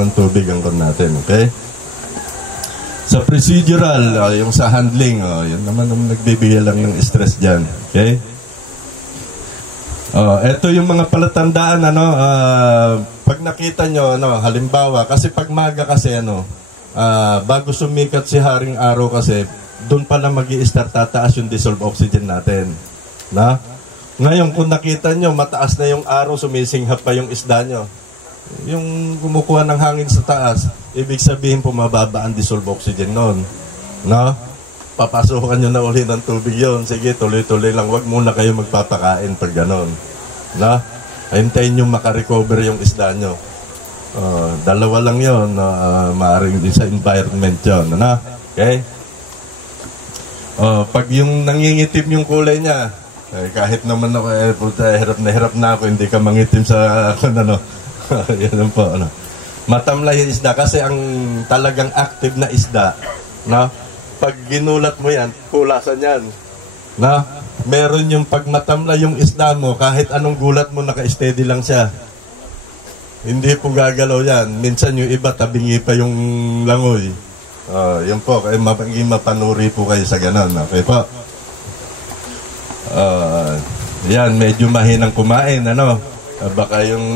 ng tubig ang kon natin, okay? Sa procedural, yung sa handling, yun naman ang nagbibigay lang ng stress dyan, okay? Ito yung mga palatandaan, pag nakita nyo, halimbawa, kasi pag maga kasi, bago sumikat si Haring Araw kasi, doon pala mag-i-start tataas yung dissolved oxygen natin, na? Ngayon, kung nakita nyo, mataas na yung araw, sumisinghap pa yung isda nyo. Yung kumukuha ng hangin sa taas, ibig sabihin po mababa ang dissolved oxygen nun. No? Papasukan nyo na uli ng tubig yon. Sige, tuloy-tuloy lang. Huwag muna kayo magpapakain pag ganon. No? Hintayin nyo makarecover yung isda nyo. Dalawa lang yun. Maaaring din sa environment yun. Ano? Okay? Pag yung nangingitim yung kulay niya, kahit naman ako, hirap na ako, hindi ka mangitim sa yan po, matamlay yung isda kasi ang talagang active na isda, pag ginulat mo yan, kulasan yan, meron yung pag matamlay yung isda mo, kahit anong gulat mo, naka-steady lang siya, hindi po gagalaw yan. Minsan yung iba, tabingi pa yung langoy. Yan po, kaya maging mapanuri po kayo sa ganon. Okay po. Yan, medyo mahinang kumain, baka yung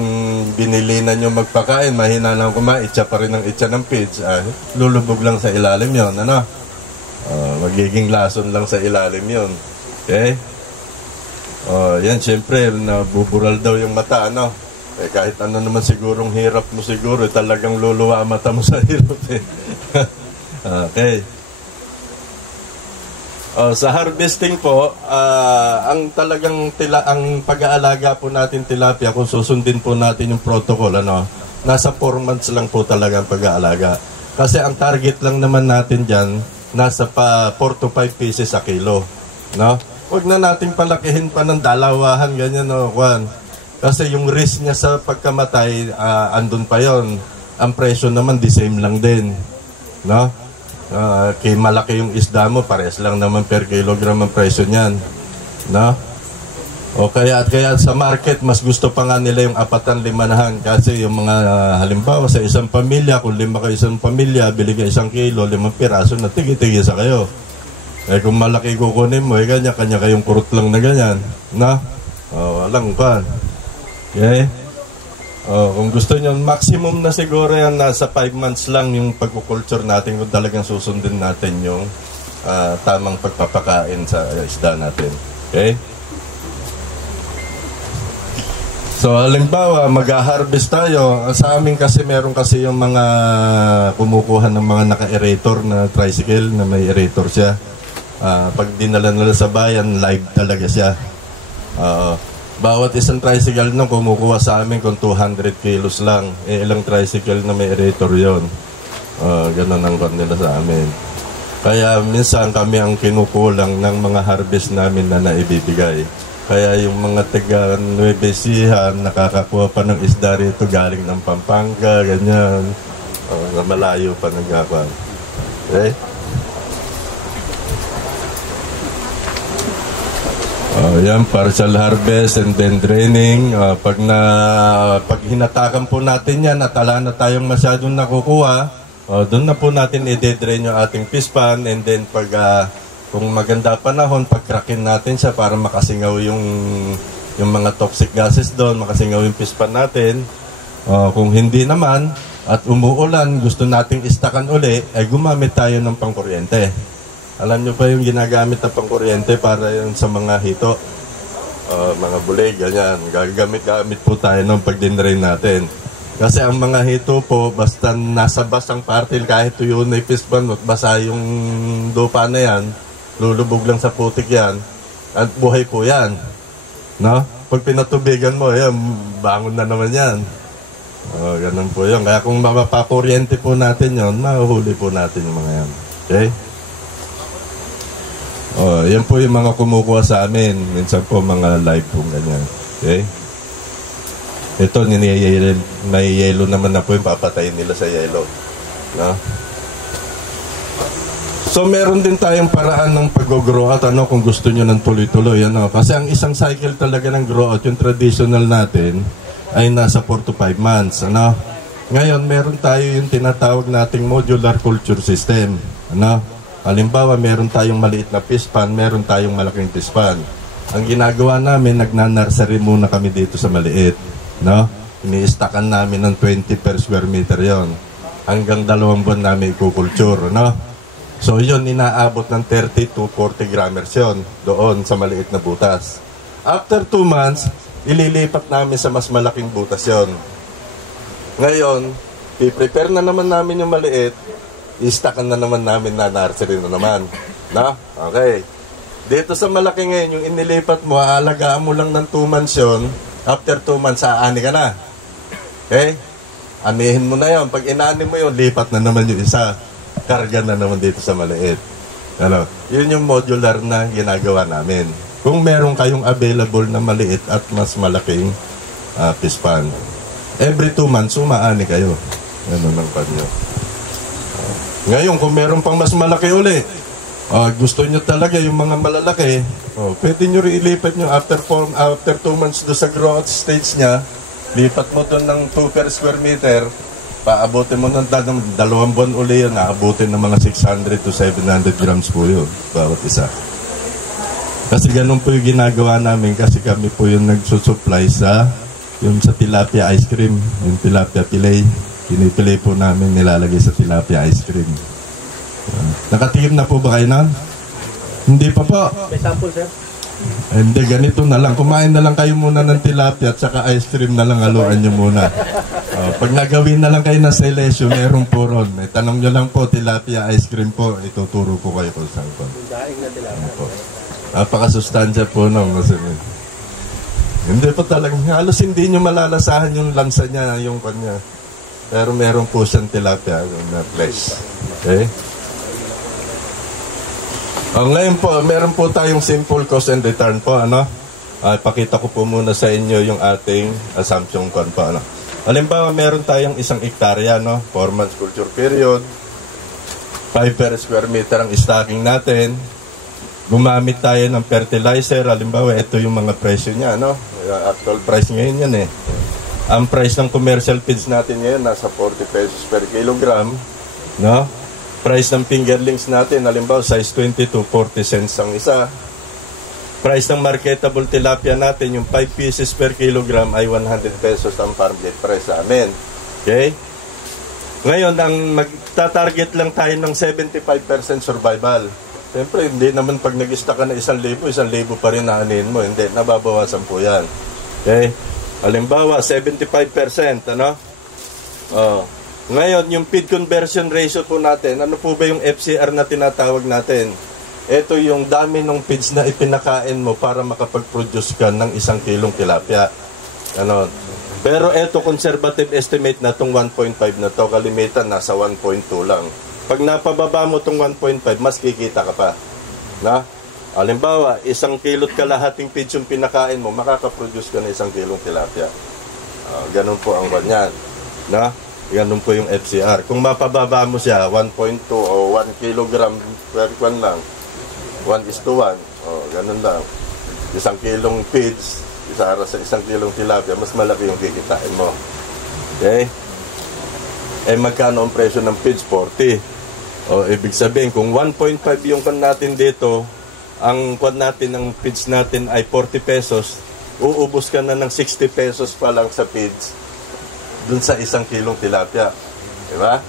binilinan nyo magpakain, mahina lang kumain, itcha pa rin ang itcha ng feeds, lulubog lang sa ilalim yon, magiging lason lang sa ilalim yon. Okay? Yan, syempre, nabubural daw yung mata, kahit ano naman sigurong hirap mo siguro, talagang luluwa ang mata mo sa hirap, Okay. Sa harvesting po, ang talagang ang pag-aalaga po natin tilapia, kung susundin po natin yung protocol, nasa 4 months lang po talaga ang pag-aalaga. Kasi ang target lang naman natin dyan, nasa 4 to 5 pieces a kilo. Huwag na natin palakihin pa ng dalawahan, ganyan, Juan. Kasi yung risk niya sa pagkamatay, andun pa yon. Ang presyo naman, the same lang din. Kay malaki yung isda mo, pares lang naman per kilogram ang presyo niyan. Kaya sa market, mas gusto pa nga nila yung 4-5 kasi yung mga halimbawa sa isang pamilya, kung 5 kayo isang pamilya, bili ka 1 kilo, 5 piraso na tigi-tigi sa kayo. Kung malaki kukunin mo, kanya-kanya kayong kurot lang na ganyan. Walang pan. Okay? Kung gusto nyo, maximum na siguro yan, nasa 5 months lang yung pagkukulture natin kung talagang susundin natin yung tamang pagpapakain sa isda natin. Okay? So, halimbawa, mag-harvest tayo. Sa amin kasi, meron kasi yung mga kumukuha ng mga naka-aerator na tricycle na may aerator siya. Pag dinala nila sa bayan, live talaga siya. Bawat isang tricycle nung kumukuha sa amin kung 200 kilos lang. Ilang tricycle na may aerator yun. Ganun ang nila sa amin. Kaya minsan kami ang kinukulang ng mga harvest namin na naibibigay. Kaya yung mga taga Nueva Ecija nakakakuha pa ng isda rito galing ng Pampanga, ganyan. Na malayo pa nagkakuha. Okay? Yan, partial harvest and then draining. Pag hinatakan po natin yan at ala na tayong masyadong nakukuha, doon na po natin i-drain yung ating fish pan, and then kung maganda panahon, pagkrakin natin siya para makasingaw yung mga toxic gases doon, makasingaw yung fish pan natin. Kung hindi naman at umuulan, gusto nating istakan uli, ay gumamit tayo ng pangkuryente. Alam nyo pa yung ginagamit na pangkuryente para yun sa mga hito, mga bulig, ganyan. Gagamit po tayo ng pag-dinrain natin. Kasi ang mga hito po, basta nasa basang partil, kahit tuyo na yung fish pan at basa yung lupa na yan, lulubog lang sa putik yan, at buhay po yan. Pag pinatubigan mo, yan, bangon na naman yan. Ganun po yun. Kaya kung mapapakuryente po natin yun, mahuhuli po natin yung mga yan. Okay? Yan po yung mga kumukuha sa amin. Minsan po mga live po ganyan. Okay? Ito, may yelo naman na po yung papatayin nila sa yelo. So, meron din tayong paraan ng pag-grow out, kung gusto nyo ng tuloy-tuloy. Kasi ang isang cycle talaga ng grow out, yung traditional natin, ay nasa 4 to 5 months. Ngayon, meron tayo yung tinatawag nating modular culture system. Ano? Halimbawa, meron tayong maliit na fish pan, meron tayong malaking fish pan. Ang ginagawa namin, nagna-nursery muna kami dito sa maliit. No? Ini-stackan namin ng 20 per square meter yon. Hanggang 2 buwan namin ikukulture. No? So yun, inaabot ng 30 to 40 grammers yun doon sa maliit na butas. After 2 months, ililipat namin sa mas malaking butas yon. Ngayon, i-prepare na naman namin yung maliit, i-stackan na naman namin na nursery na naman. Na? Okay. Dito sa malaki ngayon, yung inilipat mo, aalagaan mo lang ng 2 months yun. After 2 months, aani ka na. Okay? Anihin mo na yun. Pag inaani mo yun, lipat na naman yung isa. Karga na naman dito sa maliit. Ano? Yun yung modular na ginagawa namin. Kung meron kayong available na maliit at mas malaking fish pan, every 2 months, umaani kayo. Ano ng panyo. Ngayon, kung meron pang mas malaki uli, gusto nyo talaga yung mga malalaki, pwede nyo ilipat nyo after 2 months do sa growth stage nya, lipat mo to ng 2 per square meter, paabutin mo ng 2 buwan uli yun, aabutin ng mga 600 to 700 grams po yun, bawat isa. Kasi ganun po yung ginagawa namin, kasi kami po yung nagsusupply sa tilapia ice cream, yung tilapia fillet. Pinipilay po namin, nilalagay sa tilapia ice cream. Nakatingin na po ba kayo na? Hindi pa po. May sample, sir? Hindi, ganito na lang. Kumain na lang kayo muna ng tilapia at saka ice cream na lang, haluan nyo muna. Pag nagawin na lang kayo ng selection, meron po ron. Tanong nyo lang po, tilapia ice cream po. Ituturo ko kayo kung saan po. Daing na tilapia. Napakasustansya po nung masunod. Hindi po talagang, halos hindi nyo malalasahan yung lansa niya, yung kanya. Pero meron po siyang tilapia na flesh. Okay? Ngayon po, meron po tayong simple cost and return po. Ano? Pakita ko po muna sa inyo yung ating assumption po. Ano? Halimbawa, meron tayong 1 hektarya, no? 4 months culture period. 5 per square meter ang stocking natin. Gumamit tayo ng fertilizer. Halimbawa, ito yung mga presyo niya. No? Actual price ngayon yan eh. Ang price ng commercial feeds natin ngayon nasa 40 pesos per kilogram, no? Price ng fingerlings natin, halimbawa size 22, 40 cents ang isa. Price ng marketable tilapia natin, yung 5 pieces per kilogram ay 100 pesos ang farm gate price sa amin. Okay? Ngayon, ang magta-target lang tayo ng 75% survival. Siyempre, hindi naman pag nag-stock ka na 1,000, 1,000 pa rin naanin mo. Hindi, nababawasan po yan. Okay? Halimbawa, 75%, ano? Ngayon, yung feed conversion ratio po natin, ano po ba yung FCR na tinatawag natin? Ito yung dami ng feeds na ipinakain mo para makapag-produce ka ng 1 kilong tilapia. Ano? Pero ito, conservative estimate na itong 1.5 na to, kalimitan nasa 1.2 lang. Pag napababa mo itong 1.5, mas kikita ka pa. Na? Halimbawa, 1 kilot kalahating feeds yung pinakain mo, makakaproduce ka na 1 kilong tilapia. Ganun po ang ganyan. Na? Ganun po yung FCR. Kung mapababa mo siya, 1.2 o 1 kilogram per kwan lang, 1:1, ganun lang. 1 kilong feeds, isara sa 1 kilong tilapia, mas malaki yung kikitain mo. Okay? Magkano ang presyo ng feeds? 40. Ibig sabihin, kung 1.5 yung kan natin dito, ang kwan natin, ang feeds natin ay 40 pesos, uubos ka na ng 60 pesos pa lang sa feeds dun sa 1 kilong tilapia. Diba?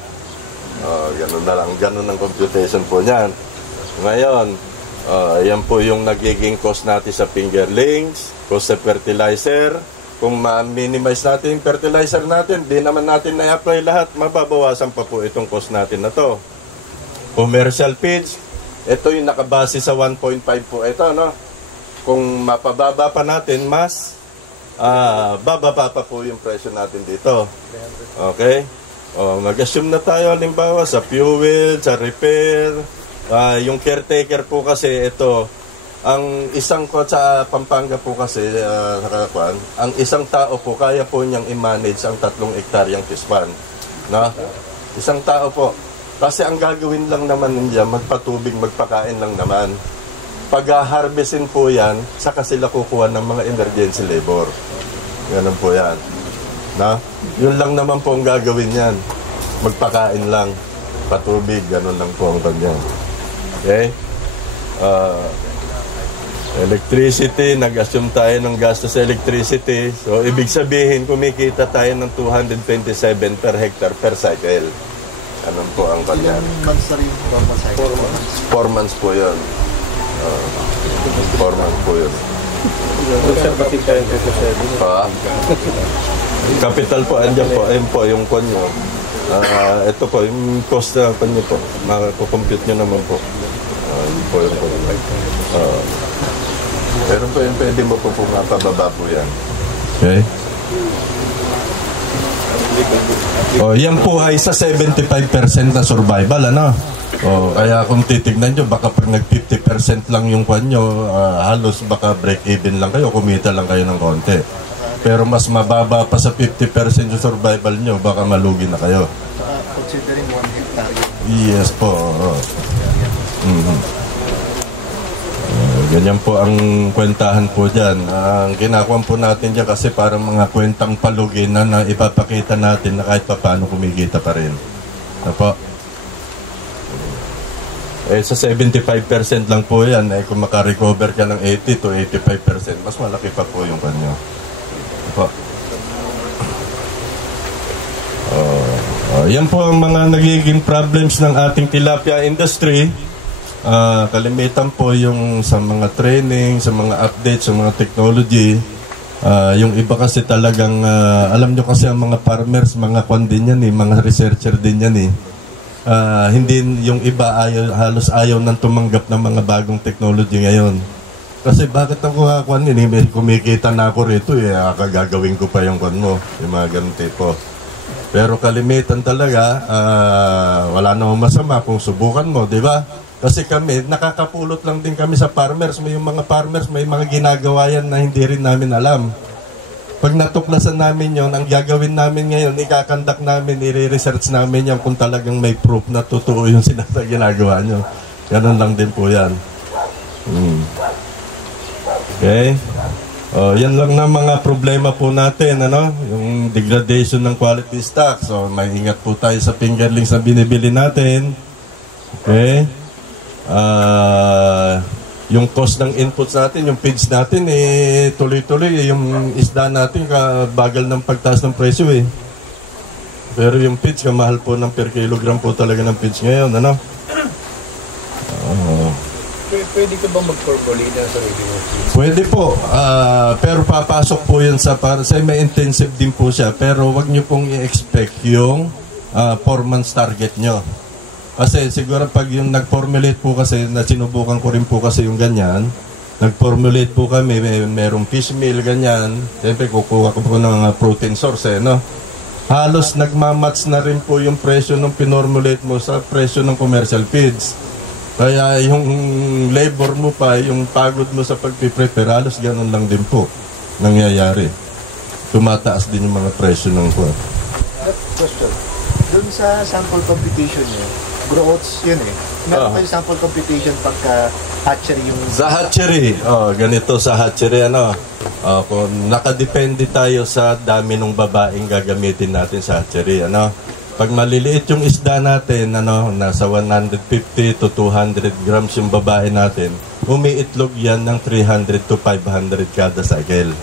Ganun na lang. Ganun ang computation po niyan. Ngayon, yan po yung nagiging cost natin sa fingerlings, cost sa fertilizer. Kung ma-minimize natin yung fertilizer natin, di naman natin na-apply lahat, mababawasan pa po itong cost natin na to. Commercial feeds, ito yung nakabase sa 1.5 po. Ito, no? Kung mapababa pa natin, mas bababa pa po yung presyo natin dito. Okay? Mag-assume na tayo, halimbawa, sa fuel, sa repair. Yung caretaker po kasi, ito, ang isang ko sa Pampanga po kasi, ang isang tao po, kaya po niyang i-manage ang 3 hektaryang fish pond. No? Isang tao po. Kasi ang gagawin lang naman niya, magpatubig, magpakain lang naman. Pag-harvestin po yan, saka sila kukuha ng mga emergency labor. Ganun po yan. Na? Yun lang naman po ang gagawin yan. Magpakain lang. Patubig, ganun lang po ang kanyan. Okay? Electricity, nag-assume tayo ng gastos sa electricity. So, ibig sabihin, kumikita tayo ng 227 per hectare per cycle. Anong po ang kanyan? 4 months na rin po ang cycle. 4 months po yun. 4 months po yun. Capital po, andyan po. Ayun po, yung konyo. Ito po, yung cost na konyo po. Makakompute nyo naman po. Yun po yung konyo. Pero po yung pwede mo po pababa po yan. Okay. Yan po ay sa 75% na survival, ano? Kaya kung titignan nyo, baka pag nag-50% lang yung kwan nyo, halos baka break-even lang kayo, kumita lang kayo ng konti. Pero mas mababa pa sa 50% yung survival nyo, baka malugi na kayo. Considering 1 hectare. Yes po. Ganyan po ang kwentahan po dyan. Ang ginakuha po natin dyan kasi parang mga kwentang palugi na ipapakita natin na kahit pa paano kumikita pa rin. Ano po? Sa 75% lang po yan, kung makarecover ka ng 80 to 85%, mas malaki pa po yung kanyo. Po. Yan po ang mga nagiging problems ng ating tilapia industry. Kalimitan po yung sa mga training, sa mga updates, sa mga technology. Yung iba kasi talagang, alam nyo kasi ang mga farmers, mga kwan din yan mga researcher din yan hindi yung iba halos ayaw nang tumanggap ng mga bagong technology ngayon. Kasi bakit ako kwan kumikita na ako rito gagawin ko pa yung kwan mo, yung mga ganun tipo. Pero kalimitan talaga, wala namang masama kung subukan mo, di ba? Kasi kami, nakakapulot lang din kami sa farmers. May yung mga farmers, may mga ginagawa yan na hindi rin namin alam. Pag natuklasan namin yon, ang gagawin namin ngayon, ikakandak namin, i-research namin yan kung talagang may proof na totoo yung ginagawa nyo. Ganun lang din po yan. Okay? Yan lang na mga problema po natin, ano? Yung degradation ng quality stock. So, may ingat po tayo sa fingerlings na binibili natin. Okay? Yung cost ng inputs natin, yung feeds natin, tuloy-tuloy, yung isda natin, bagal ng pagtaas ng presyo Pero yung feeds, kamahal po ng per kilogram po talaga ng feeds ngayon, ano? Pwede ka ba mag-formulate sa regular feeds? Pwede po, pero papasok po yun para may intensive din po siya, pero wag nyo pong i-expect yung 4 months target nyo. Kasi siguro pag yung nag-formulate po kasi, sinubukan ko rin po kasi yung ganyan, nag-formulate po kami, merong fish meal, ganyan, siyempre kukuha ko po ng protein source, no? Halos nagmamatch na rin po yung presyo ng pinormulate mo sa presyo ng commercial feeds. Kaya yung labor mo pa, yung pagod mo sa pagpiprepare, halos ganun lang din po nangyayari. Tumataas din yung mga presyo ng po. Question. Doon sa sample competition nyo, growths yun meron kayo sample competition pagka hatchery yung... Sa hatchery, ganito sa hatchery, kung nakadepende tayo sa dami ng babaeng gagamitin natin sa hatchery, Pag maliliit yung isda natin, nasa 150 to 200 grams yung babae natin, umiitlog yan ng 300 to 500 kada cycle.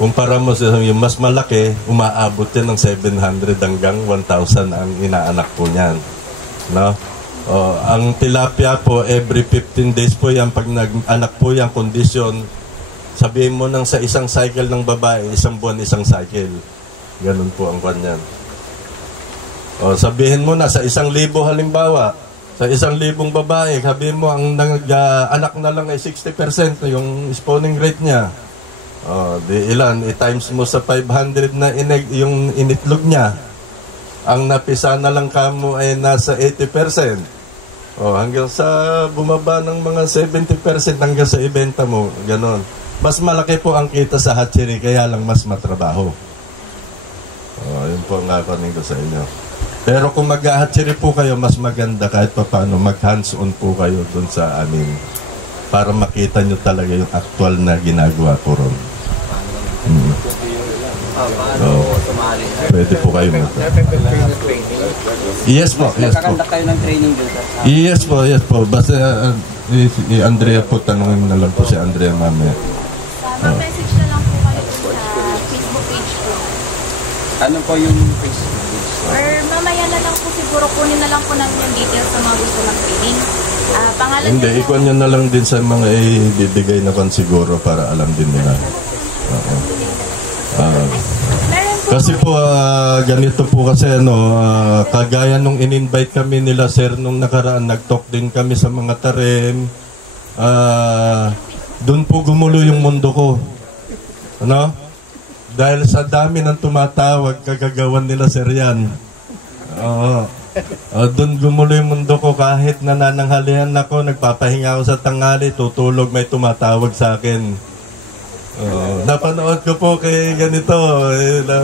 Kumpara mo sa yung mas malaki, umaabot yan ng 700 hanggang 1,000 ang inaanak po niyan. Ang tilapia po, every 15 days po yan, pag nag-anak po yan, kondisyon, sabihin mo nang sa isang cycle ng babae, isang buwan, isang cycle. Ganun po ang kanyan. Sabihin mo na, sa 1,000 halimbawa, sa 1,000 babae, sabihin mo, ang anak na lang ay 60% yung spawning rate niya. Di ilan, i-times mo sa 500 na yung initlog niya. Ang napisa na lang kamo ay nasa 80%. Hanggang sa bumaba ng mga 70% hanggang sa ibenta mo, ganon. Mas malaki po ang kita sa hatchery, kaya lang mas matrabaho. Yun po ang nakakunin ko sa inyo. Pero kung mag-hatchery po kayo, mas maganda kahit pa paano mag-hands-on po kayo dun sa amin para makita nyo talaga yung actual na ginagawa po ron. Pwede po kayo training. Yes po, yes po. Nagkakandak kayo ng training doon, sir? Yes po. Basta Andrea po, tanungin na lang po si Andrea mamaya. Mag-message na lang po kayo sa Facebook page ko. Ano po yung Facebook page? Or mamaya na lang po siguro kunin na lang po namin yung details sa mga gusto ng training. Pangalan Hindi, niyo po. ikuan nyo na lang din sa mga ibibigay na kan siguro para alam din nila. Oo. Meron po Kasi po, ganito po kasi kagaya nung in-invite kami nila sir nung nakaraan, nag-talk din kami sa mga tarim. Doon po gumulo yung mundo ko. Ano? Dahil sa dami ng tumatawag, kagagawan nila sir yan. Doon gumulo yung mundo ko kahit nanananghalian ako, nagpapahinga ako sa tanghali, tutulog, may tumatawag sa akin. Napanood ko po kay ganito,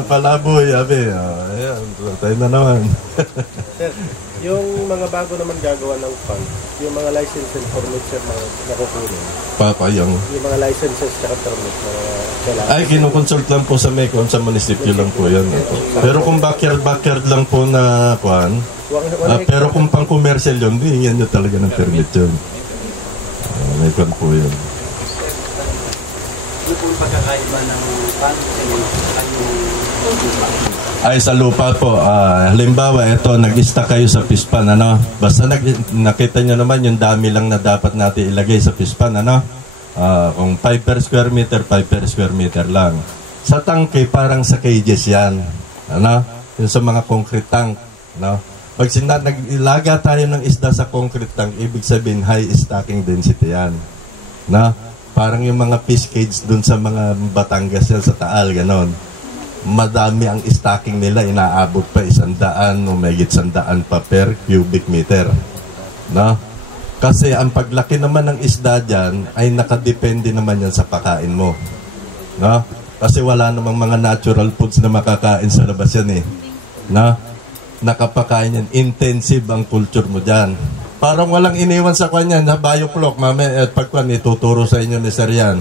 palaboy, abi. Ayan, tayo na naman. Sir, yung mga bago naman gagawa ng fund, yung mga license and permit sir na nakukunin. Papayang. Yung mga licenses at permit na kailangan. Ay, kinukonsult lang po sa MECON, sa munisipyo lang po yan. Pero kung backyard lang po na kuhan, pero kung pang commercial yun, hingyan nyo talaga ng permit yun. MECON po yun. Ano po yung pagkakaiba ng fund? Ay, sa lupa po. Halimbawa, ito, nag-stack kayo sa pispan, ano? Basta nakita nyo naman yung dami lang na dapat natin ilagay sa pispan, ano? Kung 5 per square meter, 5 per square meter lang. Sa tangke, parang sa cages yan. Ano? Yung sa mga concrete tank, no? Pag nag-ilaga tayo ng isda sa concrete tank, ibig sabihin, high stacking density yan. No? Parang yung mga fish cage dun sa mga Batangas yan, sa Taal, ganon. Madami ang stacking nila, inaabot pa 100 o may 100 pa per cubic meter. No? Kasi ang paglaki naman ng isda dyan ay nakadepende naman yan sa pakain mo. No? Kasi wala namang mga natural foods na makakain sa labas yan eh. No? Nakapakain yan, intensive ang culture mo dyan. Parang walang iniwan sa kanya na biofloc, mamaya at pagkuhan ituturo sa inyo ni Sir yan.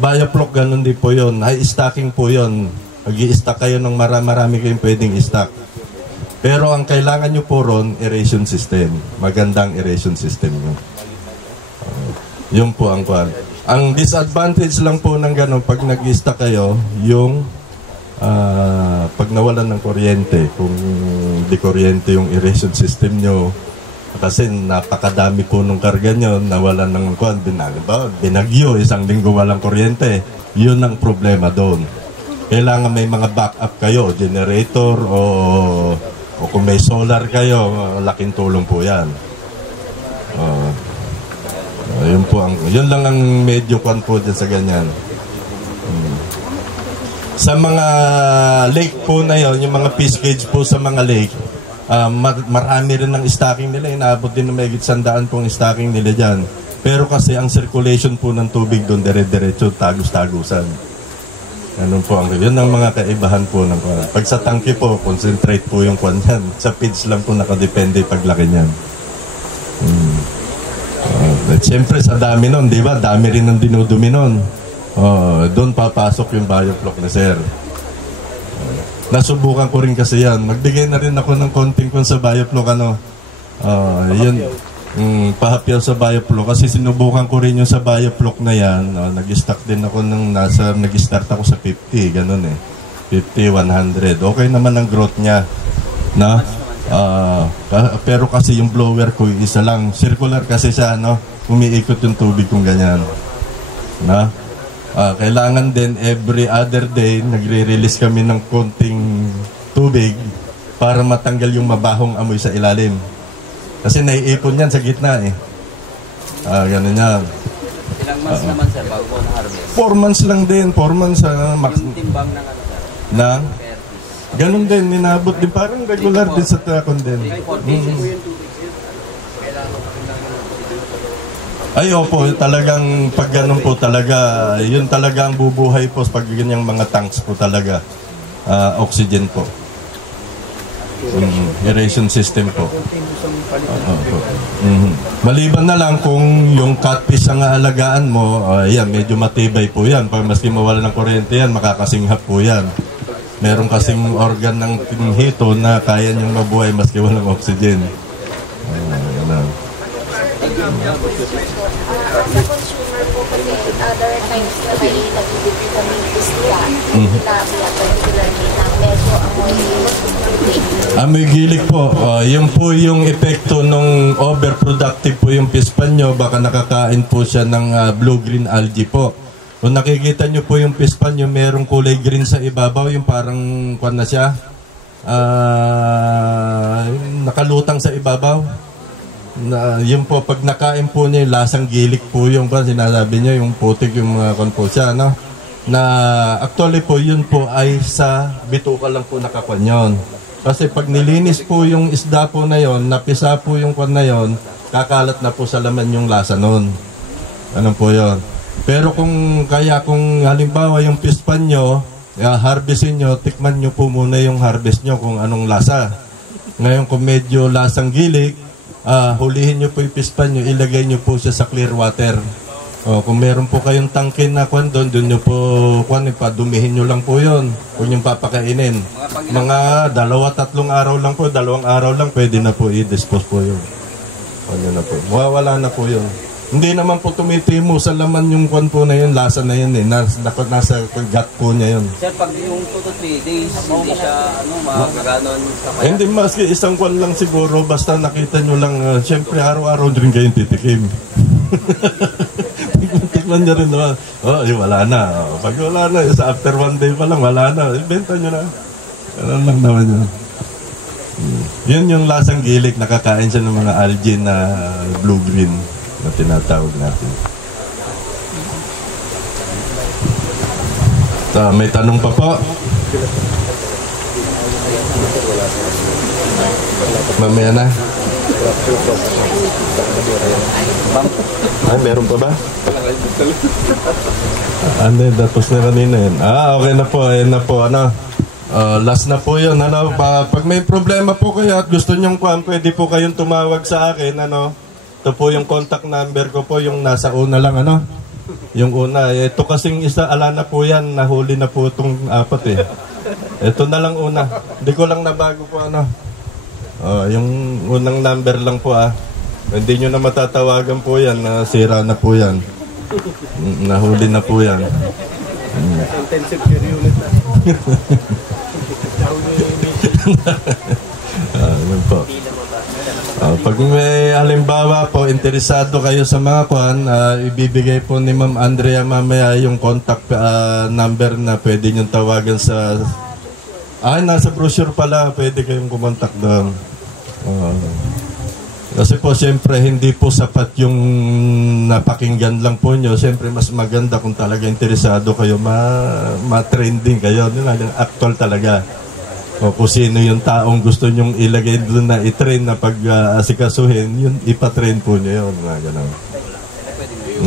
Biofloc, ganun din po yun. High stacking po yun. Mag-i-stack kayo ng marami kayong pwedeng i-stack. Pero ang kailangan nyo po ron, aeration system. Magandang aeration system yun. Yun po ang kuhan. Ang disadvantage lang po ng ganun, pag nag-i-stack kayo, yung pag nawalan ng kuryente, kung di kuryente yung aeration system nyo, kasi napakadami po nung karga nyo, nawalan ng kuhan, binagyo, isang linggo walang kuryente. Yun ang problema doon. Kailangan may mga backup kayo, generator o kung may solar kayo, laking tulong po yan. Yun lang ang medyo kwan po dyan sa ganyan. Sa mga lake po na yun, yung mga fish cage po sa mga lake, marami rin ng stocking nila, inaabot din na may 100 pong stocking nila dyan. Pero kasi ang circulation po ng tubig doon, dire-diretso, tagus-tagusan. Ganun po yun ang mga kaibahan po ng kwan. Pag sa tangke po, concentrate po yung kwan yan. Sa feeds lang po nakadepende paglaki niyan. Siyempre sa dami nun, di ba? Dami rin ng dinudumi nun. Doon papasok yung biofloc na sir. Nasubukan ko rin kasi yan. Magbigay na rin ako ng konting kung sa biofloc, ano. Yun, pahapyaw sa biofloc. Kasi sinubukan ko rin yung sa biofloc na yan. Nag-stack din ako nag-start ako sa 50, ganun eh. 50, 100. Okay naman ang growth niya. Na? Pero kasi yung blower ko, isa lang. Circular kasi siya, no? Umiikot yung tubig kung ganyan. Na? Kailangan din every other day nagre-release kami ng konting tubig para matanggal yung mabahong amoy sa ilalim. Kasi naiipon yan sa gitna eh. Ganun yan. Ilang months naman sir bago na-harvest? 4 months lang din. 4 months. Yung timbang ng ano sir? Na? Ganun din. Ninabot din. Parang regular din sa takon din. Ay, opo, talagang pag ganun po talaga, yun talaga ang bubuhay po pag ganyang mga tanks po talaga. Oxygen po. Aeration system po. Maliban na lang kung yung catfish ang aalagaan mo, yan, medyo matibay po yan. Pag maski mawala ng kuryente yan, makakasinghap po yan. Meron kasing organ ng hito na kaya niyang mabuhay maski walang oxygen. Ganun. Sa consumer po kasi other times na may nabibigay kami isla na particularly na medyo amoy gilik po. Yun po yung epekto ng overproductive po yung pispan nyo. Baka nakakain po siya ng blue-green algae po. Kung nakikita nyo po yung pispan nyo, merong kulay green sa ibabaw, yung parang kwan na siya, nakalutang sa ibabaw. Yun po, pag nakain po niya, lasang gilik po yung sinasabi niya, yung putik, yung mga kwan po siya, no? Na actually po, yun po ay sa bituka lang po nakakwan yun. Kasi pag nilinis po yung isda po na yon, napisa po yung kwan na yon, kakalat na po sa laman yung lasa nun. Ano po yon? Pero kung halimbawa yung pispan nyo, harvestin nyo, tikman nyo po muna yung harvest nyo kung anong lasa. Ngayon kung medyo lasang gilik, hulihin nyo po yung pispan nyo, ilagay nyo po siya sa clear water. Kung meron po kayong tangkin na kwan doon nyo po padumihin nyo lang po yon. Huwag nyo papakainin. Mga 2-3 araw lang po, 2 araw lang, pwede na po i-dispose po yun. Ano na po. Wala na po yun. Hindi naman po tumitimo sa laman yung kwan po na yun, lasa na yun eh. Nasa gut po niya yun. Sir, pag yung 2 to 3 days, hindi siya magaganon sa kaya? Hindi, maski isang kwan lang siguro, basta nakita nyo lang, syempre araw-araw rin kayong titikim. Tikman nyo rin naman. Wala na. Pag wala na, after 1 day pa lang, wala na. Ibenta nyo na. Ganun lang naman yun. Yun yung lasang gilik, nakakain siya ng mga algae na blue-green na tinatawag natin. May tanong pa po? Mamaya na. Ay, meron pa ba? Tapos na kanina yun. Okay na po. Ayan na po. Last na po yun. Pag may problema po kayo at gusto nyong pwede po kayong tumawag sa akin. Ito po yung contact number ko po. Yung nasa una lang. Yung una. Ito kasing isa, alana po yan. Nahuli na po itong 4 eh. Ito na lang una. Hindi ko lang nabago po yung unang number lang po Hindi nyo na matatawagan po yan. Sira na po yan. Nahuli na po yan. Intensive care unit na. Ano po. Pag may halimbawa po, interesado kayo sa mga kwan, ibibigay po ni Ma'am Andrea mamaya yung contact number na pwede nyo tawagan sa... nasa brochure pala, pwede kayong kumontak doon. Kasi po, siyempre, hindi po sapat yung napakinggan lang po nyo. Siyempre, mas maganda kung talaga interesado kayo, ma-trending kayo. Actual talaga. Kung sino yung taong gusto nyong ilagay doon na i-train na pag-asikasuhin, yun, ipa-train po nyo yun. Ganun.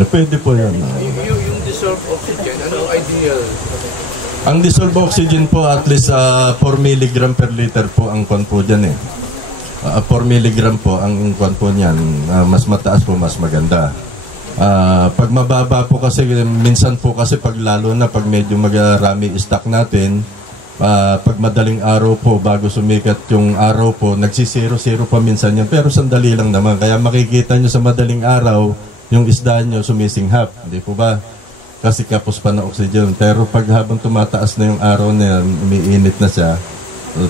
Pwede po yan. Yung dissolved oxygen, ano ideal? Ang dissolved oxygen po, at least 4 mg per liter po ang kwan po dyan eh. 4 mg po ang kwan po niyan. Mas mataas po, mas maganda. Pag mababa po kasi, minsan po kasi pag lalo na pag medyo magrami stock natin, pag madaling araw po, bago sumikat yung araw po, nagsisiro-siro pa minsan yan. Pero sandali lang naman. Kaya makikita nyo sa madaling araw, yung isda nyo sumisinghap. Hindi po ba? Kasi kapos pa na oxygen. Pero pag habang tumataas na yung araw na yan, umiinit na siya,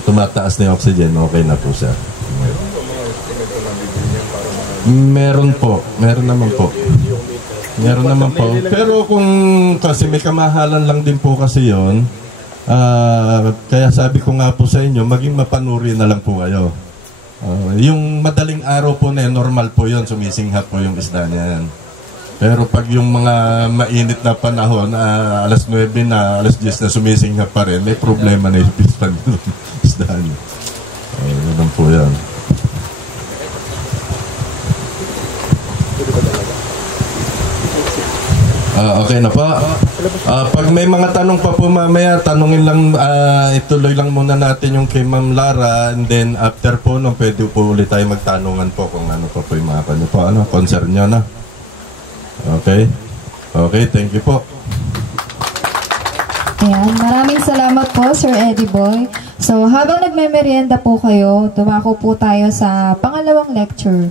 tumataas na yung oxygen, okay na po siya. Meron po. Meron naman po. Meron naman po. Pero kung kasi may kamahalan lang din po kasi yon, kaya sabi ko nga po sa inyo, maging mapanuri na lang po kayo. Yung madaling araw po na yan, normal po yun, sumisinghap po yung isda niya yan. Pero pag yung mga mainit na panahon, alas 9 na, alas 10 na sumisinghap pa rin, may problema na yung isda niya. Ganun po yan. Okay na po. Pag may mga tanong pa po mamaya, tanungin lang, ituloy lang muna natin yung kay Ma'am Lara, and then after po, pwede po ulit tayo magtanungan po kung ano pa po yung mga concern nyo, na. Okay? Okay, thank you po. Ayan, maraming salamat po, Sir Eddie Boy. So, habang nagme-merienda po kayo, dumako po tayo sa pangalawang lecture.